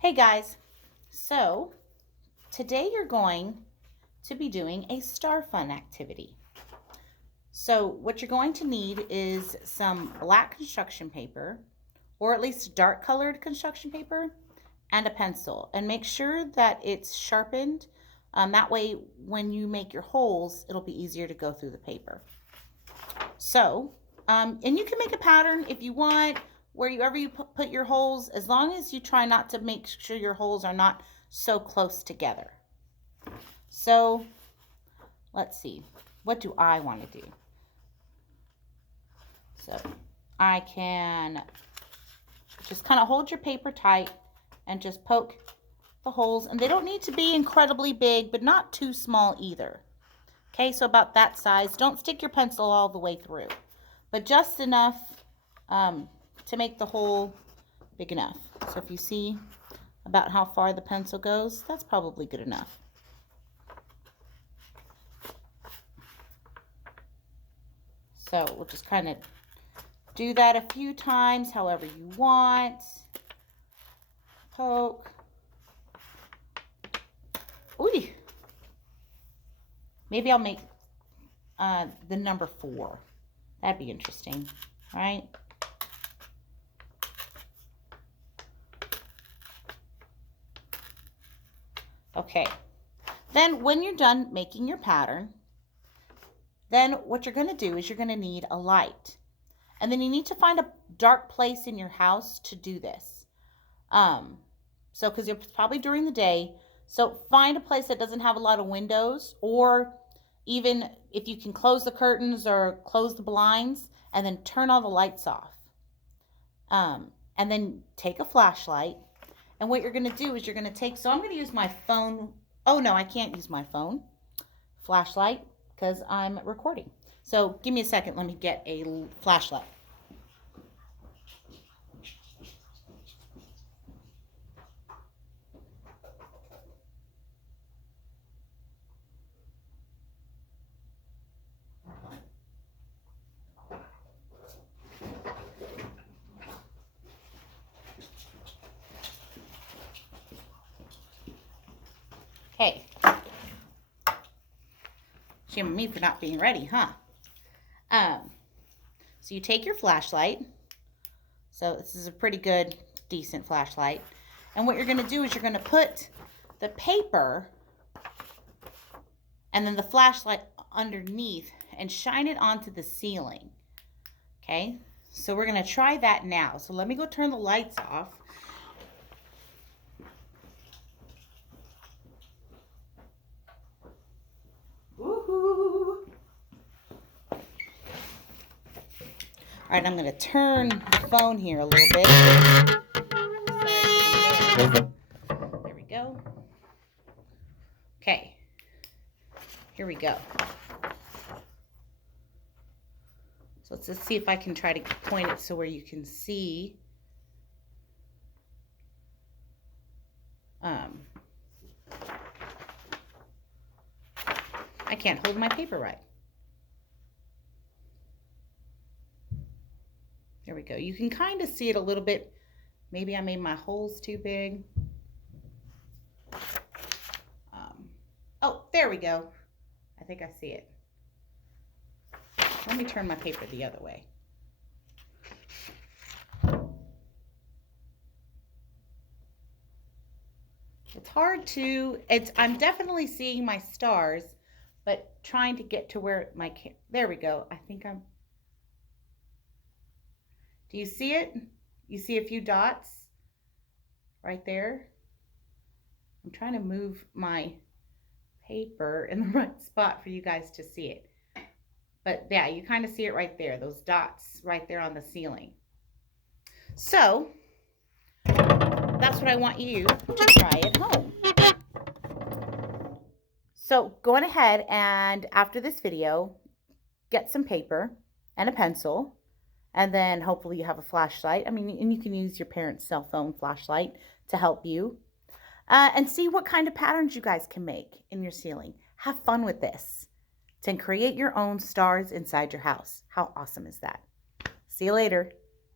Hey guys, so today you're going to be doing a star fun activity. So what you're going to need is some black construction paper, or at least dark colored construction paper, and a pencil. And make sure that it's sharpened. That way when you make your holes, it'll be easier to go through the paper. So, and you can make a pattern if you want, wherever you put your holes, as long as you try not to make sure your holes are not so close together. So, let's see. What do I want to do? So, I can just kind of hold your paper tight and just poke the holes. And they don't need to be incredibly big, but not too small either. Okay, so about that size. Don't stick your pencil all the way through, but just enough to make the hole big enough. So if you see about how far the pencil goes, that's probably good enough. So we'll just kind of do that a few times, however you want. Poke. Ooh. Maybe I'll make the number 4. That'd be interesting, right? Okay. Then when you're done making your pattern, then what you're going to do is you're going to need a light. And then you need to find a dark place in your house to do this. So because it's probably during the day, so find a place that doesn't have a lot of windows, or even if you can close the curtains or close the blinds, and then turn all the lights off. And then take a flashlight. And what you're going to do is you're going to take, so I'm going to use my phone. Oh no, I can't use my phone flashlight because I'm recording. So give me a second. Let me get a flashlight. Okay. Shame on me for not being ready, huh? So you take your flashlight. So this is a pretty good, decent flashlight. And what you're going to do is you're going to put the paper and then the flashlight underneath and shine it onto the ceiling. Okay, so we're going to try that now. So let me go turn the lights off. Woohoo! All right, I'm going to turn the phone here a little bit. There we go. Okay, here we go. So let's just see if I can try to point it so where you can see. I can't hold my paper right. There we go. You can kind of see it a little bit. Maybe I made my holes too big. Oh, there we go. I think I see it. Let me turn my paper the other way. It's hard to, I'm definitely seeing my stars, but trying to get to where there we go. I think do you see it? You see a few dots right there? I'm trying to move my paper in the right spot for you guys to see it. But yeah, you kind of see it right there, those dots right there on the ceiling. So that's what I want you to try at home. So go on ahead and after this video, get some paper and a pencil, and then hopefully you have a flashlight. I mean, and you can use your parents' cell phone flashlight to help you. And see what kind of patterns you guys can make in your ceiling. Have fun with this to create your own stars inside your house. How awesome is that? See you later.